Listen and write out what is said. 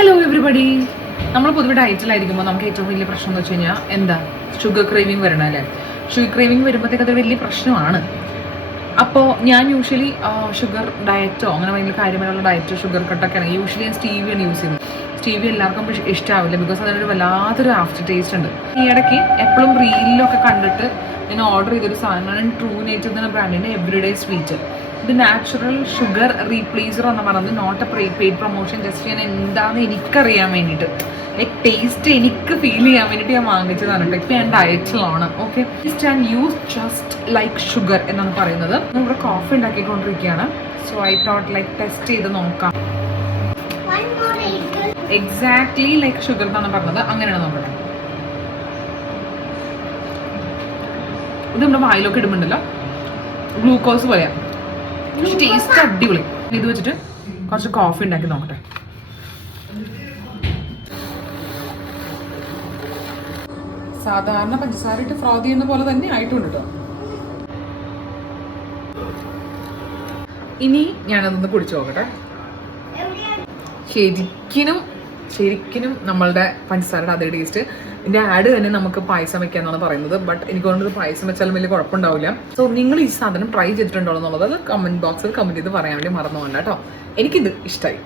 Hello everybody നമ്മൾ പൊതുവെ ഡയറ്റിലായിരിക്കുമ്പോൾ നമുക്ക് ഏറ്റവും വലിയ പ്രശ്നം എന്ന് വെച്ച് കഴിഞ്ഞാൽ എന്താ? ഷുഗർ ക്രേവിങ് വരണം അല്ലേ? ഷുഗർ ക്രേവിങ് വരുമ്പോഴത്തേക്ക് അതൊരു വലിയ പ്രശ്നമാണ്. അപ്പോൾ ഞാൻ യൂഷ്വലി ഷുഗർ ഡയറ്റോ അങ്ങനെ ഭയങ്കര കാര്യമായുള്ള ഡയറ്റോ ഷുഗർ കട്ടൊക്കെയാണ് യൂഷ്വലി ഞാൻ സ്റ്റീവിയാണ് യൂസ് ചെയ്യുന്നത്. സ്റ്റീവി എല്ലാവർക്കും ഇഷ്ടമാവില്ല ബിക്കോസ് അതിനൊരു വല്ലാത്തൊരു ആഫ്റ്റർ ടേസ്റ്റ് ഉണ്ട്. ഈ ഇടയ്ക്ക് എപ്പോഴും റീലിലൊക്കെ കണ്ടിട്ട് ഞാൻ ഓർഡർ ചെയ്തൊരു സാധനമാണ് ട്രൂ നേച്ചർ എന്ന ബ്രാൻഡിന്റെ എവറിഡേ സ്വീറ്റ് ഇത് നാച്ചുറൽ ഷുഗർ റീപ്ലേസർ എന്ന് പറയുന്നത് not a paid promotion just ഞാൻ എന്താണെന്ന് എനിക്കറിയാൻ വേണ്ടിയിട്ട്. ലൈക്ക് ടേസ്റ്റ് എനിക്ക് ഫീൽ ചെയ്യാൻ വേണ്ടിയിട്ട് ഞാൻ വാങ്ങിച്ചതാണ് കേട്ടോ. ഇപ്പം ഞാൻ ഡയറ്റിലാണ് okay just and use just like sugar എന്നാണ് പറയുന്നത്. നമ്മുടെ coffee ഉണ്ടാക്കിക്കൊണ്ടിരിക്കുകയാണ്. So I thought like test ചെയ്ത് നോക്കാം. എക്സാക്ട്ലി ലൈക്ക് ഷുഗർ എന്നാണ് പറഞ്ഞത്. അങ്ങനെയാണ് നോക്കട്ടെ ഇത് നമ്മുടെ വായിലൊക്കെ ഇടുമ്പോണ്ടല്ലോ ഗ്ലൂക്കോസ് പോലെയാണ് പക്ഷെ ടേസ്റ്റ് അടിപൊളി. ഇത് വെച്ചിട്ട് കുറച്ച് കോഫി ഉണ്ടാക്കി നോക്കട്ടെ. സാധാരണ പഞ്ചസാര ഇട്ട് ഫ്രോദ് ചെയ്യുന്ന പോലെ തന്നെ ആയിട്ടുണ്ട് കേട്ടോ ഇനി ഞാനതൊന്ന് കുടിച്ചു നോക്കട്ടെ. ശരിക്കിനും ശരിക്കിനും നമ്മളുടെ പഞ്ചസാരയുടെ അതേ ടേസ്റ്റ് ഇതിന്റെ ആഡ് തന്നെ നമുക്ക് പായസം വെക്കാന്നാണ് പറയുന്നത്. ബട്ട് എനിക്ക് തോന്നുന്നത് പായസം വെച്ചാലും വലിയ കുഴപ്പമുണ്ടാവില്ല. സോ നിങ്ങൾ ഈ സാധനം ട്രൈ ചെയ്തിട്ടുണ്ടോ എന്നുള്ളത് കമന്റ് ബോക്സിൽ കമന്റ് ചെയ്ത് പറയാൻ വേണ്ടി മറന്നു പോകണ്ട കേട്ടോ. എനിക്കിത് ഇഷ്ടമായി